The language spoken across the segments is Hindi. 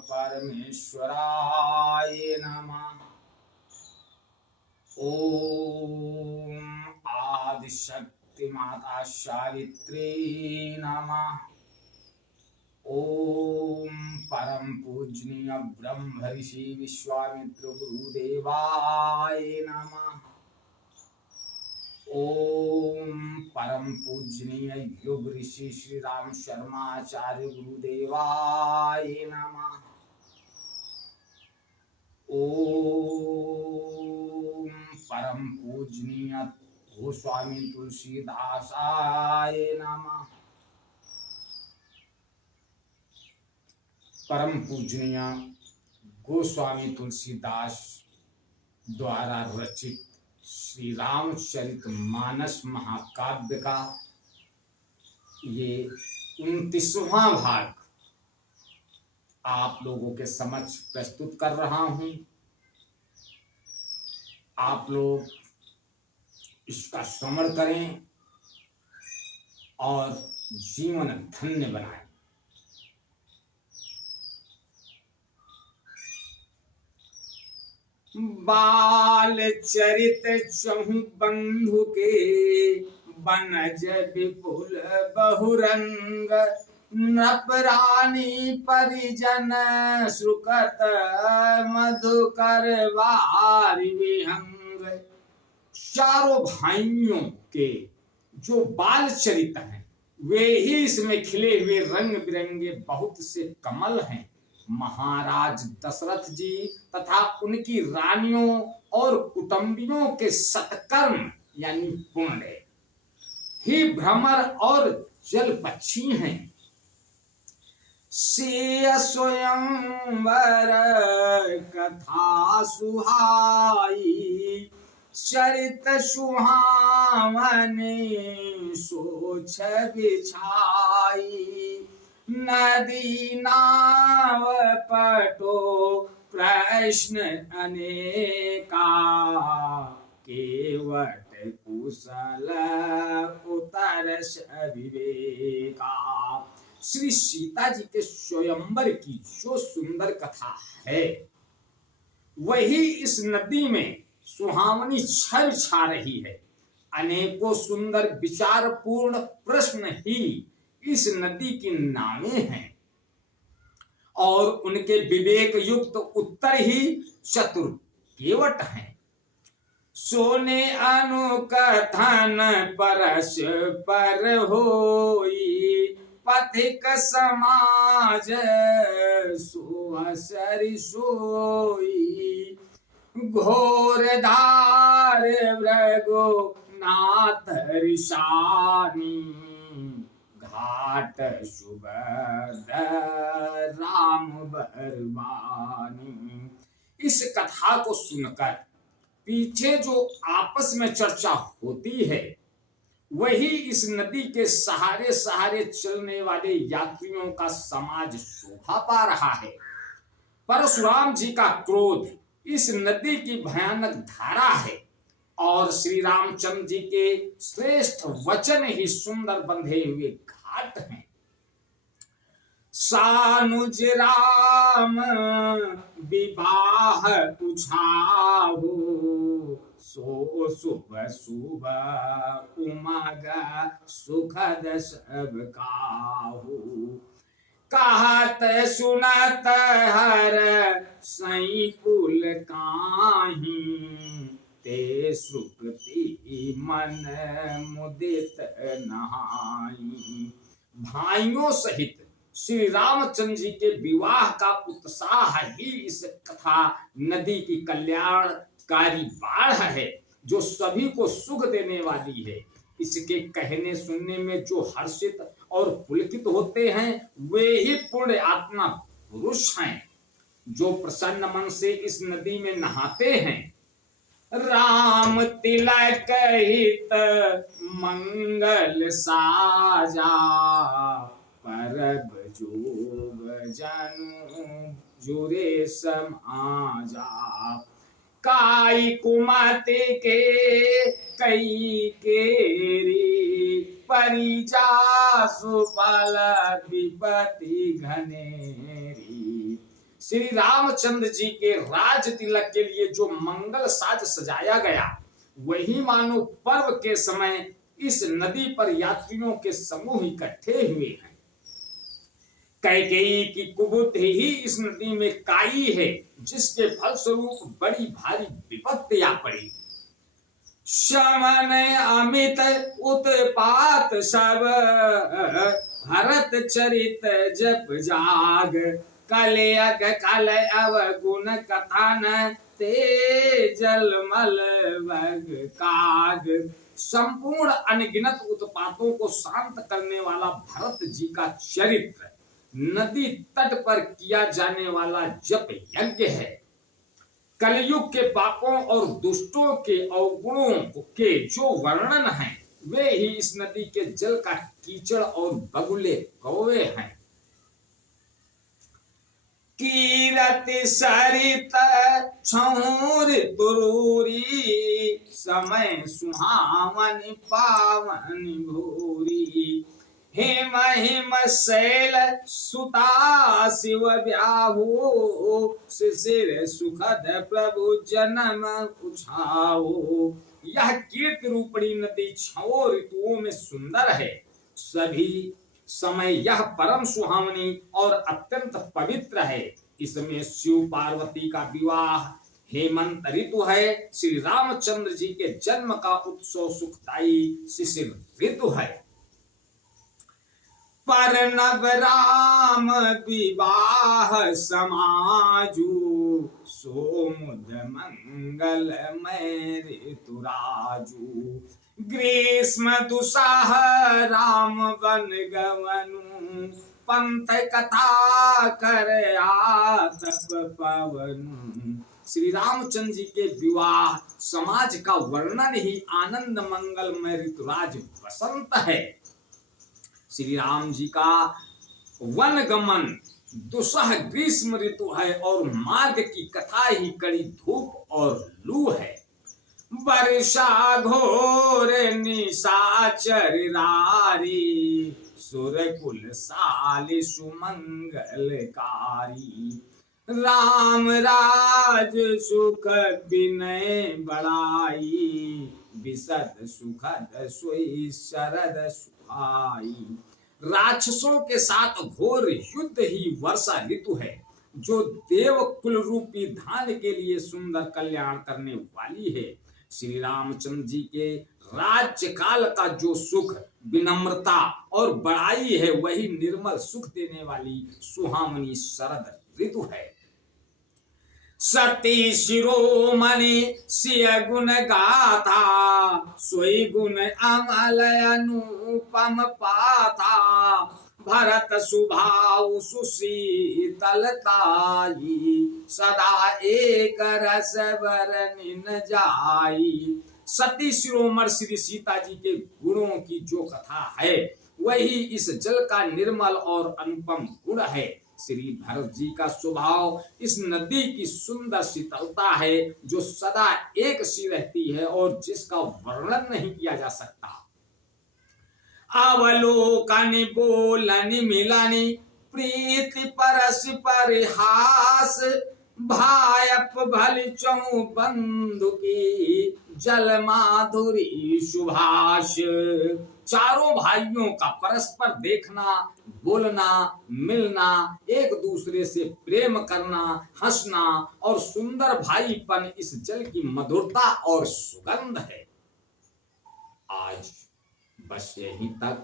परमेश्वराय नमः। ओम आदिशक्ति माता सावित्री नमः। ओम परम पूजनीय ब्रह्म ऋषि विश्वामित्र गुरुदेवाय नमः। ओम परम पूजनीय युग ऋषि श्री राम शर्माचार्य गुरुदेवाय नमः। ओम परम पूजनीय गोस्वामी तुलसीदासाय नमः। परम पूजनीय गोस्वामी तुलसीदास द्वारा रचित श्री रामचरित मानस महाकाव्य का ये 29वां भाग आप लोगों के समक्ष प्रस्तुत कर रहा हूं। आप लोग इसका श्रवण करें और जीवन धन्य बनाएं। बाल चरित चहु बंधु के बनज विपुल बहुरंग नपरानी परिजन सुकत मधुकर वारि विहंग। चारों भाइयों के जो बाल चरित हैं वे ही इसमें खिले हुए रंग बिरंगे बहुत से कमल हैं। महाराज दशरथ जी तथा उनकी रानियों और कुटुंबियों के सत्कर्म यानी पुण्य ही भ्रमर और जल पक्षी हैं। से स्वयंवर कथा सुहाई चरित सुहावने सोच बिछाई। नदी नाव पटो प्रश्न अनेका केवट कुशल उत्तर विवेका। श्री सीता जी के स्वयंवर की जो सुंदर कथा है वही इस नदी में सुहावनी छल छा रही है। अनेकों सुंदर विचारपूर्ण प्रश्न ही इस नदी की नावें हैं और उनके विवेक युक्त उत्तर ही चतुर केवट हैं। सोने अनुकथन परस पर होई पथिक समाज सुअसरि सोई। घोर धार मृगो नाथ ऋषानी घाट सुबद राम बरवानी। इस कथा को सुनकर पीछे जो आपस में चर्चा होती है वही इस नदी के सहारे सहारे चलने वाले यात्रियों का समाज शोभा पा रहा है। परशुराम जी का क्रोध इस नदी की भयानक धारा है और श्री रामचंद्र जी के श्रेष्ठ वचन ही सुंदर बंधे हुए घाट हैं। सानुज राम विवाह पुछाहु सो शुभ शुभ उमग सुखद सब काहू। कहत सुनत हर सई पुल काही ते सुकृति मन मुदित नहाई। भाइयों सहित श्री रामचंद्र जी के विवाह का उत्साह ही इस कथा नदी की कल्याणकारी बाढ़ है जो सभी को सुख देने वाली है। इसके कहने सुनने में जो हर्षित और पुलकित होते हैं वे ही पूर्ण आत्मा पुरुष हैं जो प्रसन्न मन से इस नदी में नहाते हैं। राम तिलक हित मंगल साजा परब जोग जनु जुरे समाजा। काई कुमति के कई केरी परिजा सुपल विपति घनेरी। श्री रामचंद्र जी के राज तिलक के लिए जो मंगल साज सजाया गया, वही मानो पर्व के समय इस नदी पर यात्रियों के समूह इकट्ठे हुए हैं। कैकेयी की कुबुद्धि ही इस नदी में काई है, जिसके फलस्वरूप बड़ी भारी विपत्ति आ पड़ी। शमन अमित उत्पात सब, भरत चरित जप जाग, कलयग कल अवगुण कथन, ते जलमल वग काग। संपूर्ण अनगिनत उत्पातों को शांत करने वाला भरत जी का चरित्र नदी तट पर किया जाने वाला जप यज्ञ है। कलयुग के पापों और दुष्टों के अवगुणों के जो वर्णन हैं, वे ही इस नदी के जल का कीचड़ और बगुले कौवे हैं। कीरति सरित छौर तुरूरी, समय सुहावन पावन भूरी। हिम हिम शैल सुता शिव ब्याहु, शिशिर सुखद प्रभु जन्म उछाओ। यह कीर्ति रूपणी नदी छओ ऋतुओं में सुंदर है। सभी समय यह परम सुहावनी और अत्यंत पवित्र है। इसमें शिव पार्वती का विवाह हेमंत ऋतु है। श्री रामचंद्र जी के जन्म का उत्सव सुखदायी शिशिर ऋतु है। पर नव राम विवाह समाजू, सोमुद मंगलमय ऋतुराजू। ग्रीष्म दुसाह राम वन गवनु, पंथ कथा कर आतप पवनु। श्री रामचंद्र जी के विवाह समाज का वर्णन ही आनंद मंगलमय ऋतुराज वसंत है। श्री राम जी का वन गमन दुसह ग्रीष्म ऋतु है और मार्ग की कथा ही कड़ी धूप और लू है। वर्षा घोर निशाचर रारी, सुरकुल साल सुमंगलकारी। राम राज सुख विनय बड़ाई, विशद सुखद सोई शरद सुहाई। राक्षसों के साथ घोर युद्ध ही वर्षा ऋतु है, जो देव कुल रूपी धान के लिए सुंदर कल्याण करने वाली है। श्री रामचंद्र जी के राज्य काल का जो सुख, विनम्रता और बड़ाई है, वही निर्मल सुख देने वाली सुहावनी शरद ऋतु है। सती शिरोमणि सिय गुण गाथा, सोई गुण अमल अनुपम पाथा। भरत सुभाव सुशीतलताई, सदा एक रस बरन जाई। सती शिरोमणि श्री सीता जी के गुणों की जो कथा है, वही इस जल का निर्मल और अनुपम गुण है। श्री भरत जी का स्वभाव इस नदी की सुंदर शीतलता है, जो सदा एक सी रहती है और जिसका वर्णन नहीं किया जा सकता। अवलोकन बोलन मिलनी, प्रीति परस परिहास। भायप भल चहु बंधु की, जल माधुरी सुभाष। चारों भाइयों का परस्पर देखना, बोलना, मिलना, एक दूसरे से प्रेम करना, हंसना और सुंदर भाईपन इस जल की मधुरता और सुगंध है। आज बस यहीं तक।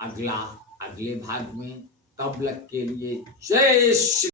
अगले भाग में तब तक के लिए जय श्री